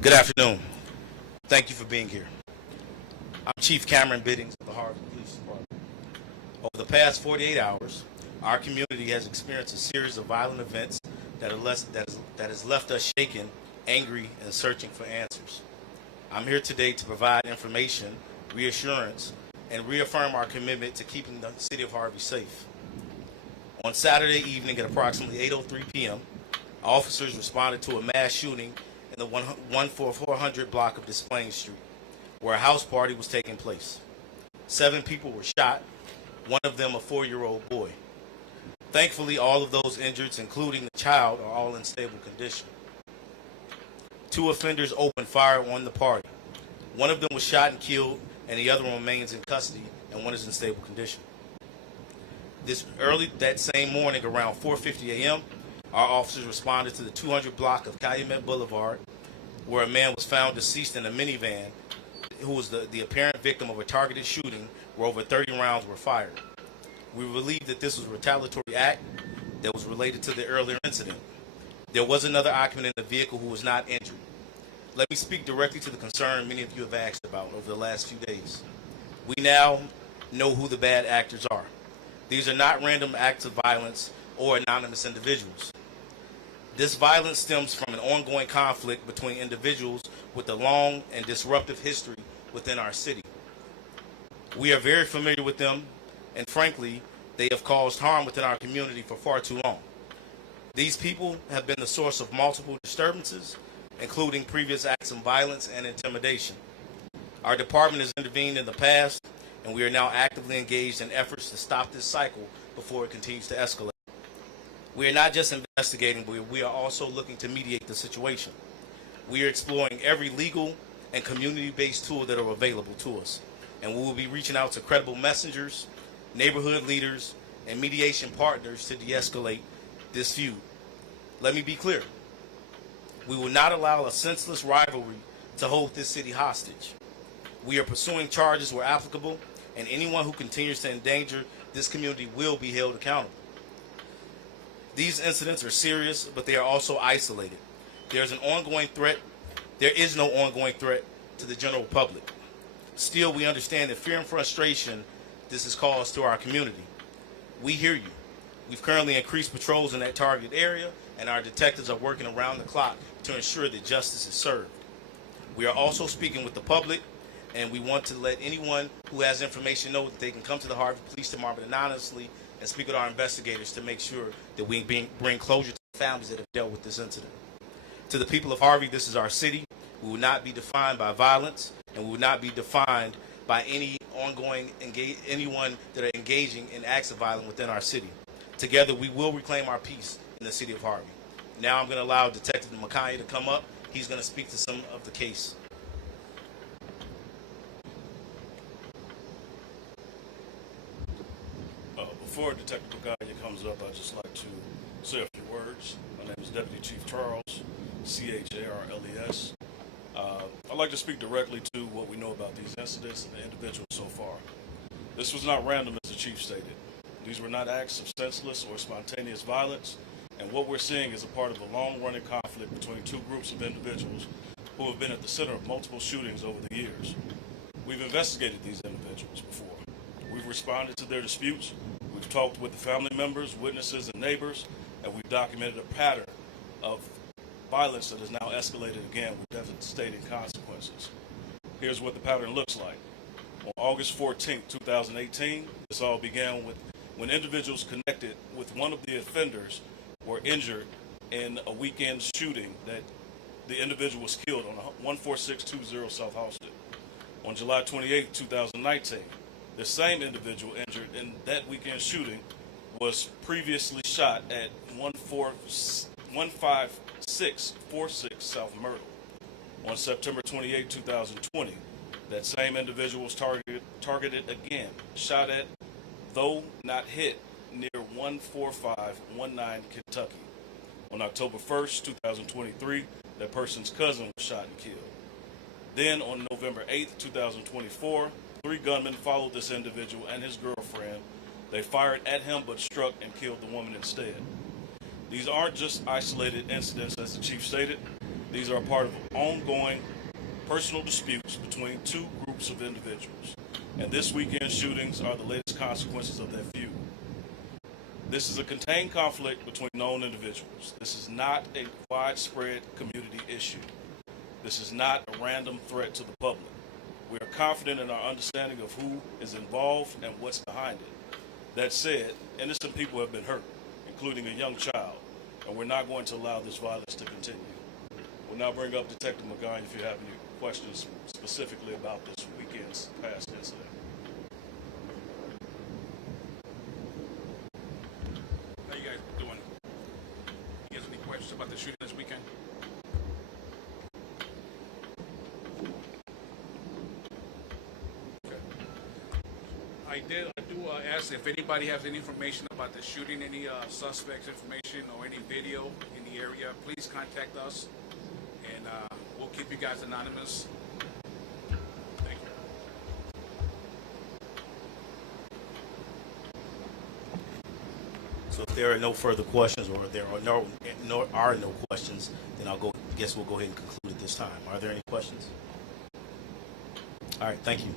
Good afternoon. Thank you for being here. I'm Chief Cameron Biddings of the Harvey Police Department. Over the past 48 hours, our community has experienced a series of violent events that has left us shaken, angry, and searching for answers. I'm here today to provide information, reassurance, and reaffirm our commitment to keeping the City of Harvey safe. On Saturday evening at approximately 8:03 p.m., officers responded to a mass shooting in the 14400 block of Des Plaines Street, where a house party was taking place. 7 people were shot, one of them a 4-year-old boy. Thankfully, all of those injured, including the child, are all in stable condition. 2 offenders opened fire on the party. One of them was shot and killed, and the other one remains in custody, and one is in stable condition. That same morning, around 4:50 a.m., our officers responded to the 200 block of Calumet Boulevard, where a man was found deceased in a minivan who was the apparent victim of a targeted shooting where over 30 rounds were fired. We believe that this was a retaliatory act that was related to the earlier incident. There was another occupant in the vehicle who was not injured. Let me speak directly to the concern many of you have asked about over the last few days. We now know who the bad actors are. These are not random acts of violence or anonymous individuals. This violence stems from an ongoing conflict between individuals with a long and disruptive history within our city. We are very familiar with them, and frankly, they have caused harm within our community for far too long. These people have been the source of multiple disturbances, including previous acts of violence and intimidation. Our department has intervened in the past, and we are now actively engaged in efforts to stop this cycle before it continues to escalate. We are not just investigating, but we are also looking to mediate the situation. We are exploring every legal and community-based tool that are available to us, and we will be reaching out to credible messengers, neighborhood leaders, and mediation partners to de-escalate this feud. Let me be clear. We will not allow a senseless rivalry to hold this city hostage. We are pursuing charges where applicable, and anyone who continues to endanger this community will be held accountable. These incidents are serious, but they are also isolated. There is no ongoing threat to the general public. Still, we understand the fear and frustration this has caused to our community. We hear you. We've currently increased patrols in that target area, and our detectives are working around the clock to ensure that justice is served. We are also speaking with the public, and we want to let anyone who has information know that they can come to the Harvey Police Department anonymously and speak with our investigators to make sure that we bring closure to the families that have dealt with this incident. To the people of Harvey, this is our city. We will not be defined by violence, and we will not be defined by anyone that are engaging in acts of violence within our city. Together, we will reclaim our peace in the city of Harvey. Now I'm going to allow Detective Mackay to come up. He's going to speak to some of the case. Before Detective Mackay comes up, I'd just like to say a few words. My name is Deputy Chief Charles, Charles. I'd like to speak directly to what we know about these incidents and the individuals so far. This was not random, as the Chief stated. These were not acts of senseless or spontaneous violence, and what we're seeing is a part of a long-running conflict between 2 groups of individuals who have been at the center of multiple shootings over the years. We've investigated these individuals before. We've responded to their disputes. We've talked with the family members, witnesses, and neighbors, and we've documented a pattern of violence that has now escalated again with devastating consequences. Here's what the pattern looks like. On August 14, 2018, this all began when individuals connected with one of the offenders were injured in a weekend shooting that the individual was killed on 14620 South Halsted. On July 28, 2019, the same individual injured in that weekend shooting was previously shot at 15646 South Myrtle. On September 28, 2020, that same individual was targeted again, shot at, though not hit, near 14519 Kentucky. On October 1st, 2023, that person's cousin was shot and killed. Then on November 8th, 2024, 3 gunmen followed this individual and his girlfriend. They fired at him but struck and killed the woman instead. These aren't just isolated incidents, as the Chief stated. These are a part of ongoing personal disputes between two groups of individuals. And this weekend's shootings are the latest consequences of that feud. This is a contained conflict between known individuals. This is not a widespread community issue. This is not a random threat to the public. We are confident in our understanding of who is involved and what's behind it. That said, innocent people have been hurt, including a young child, and we're not going to allow this violence to continue. We'll now bring up Detective McGuire if you have any questions specifically about this weekend's past incident. How you guys doing? You guys have any questions about the shooting this weekend? Okay. I do ask if anybody has any information about the shooting, any suspects information or any video in the area, please contact us, and we'll keep you guys anonymous. Thank you. So if there are no further questions, or there are no questions, then guess we'll go ahead and conclude at this time. Are there any questions? All right, thank you.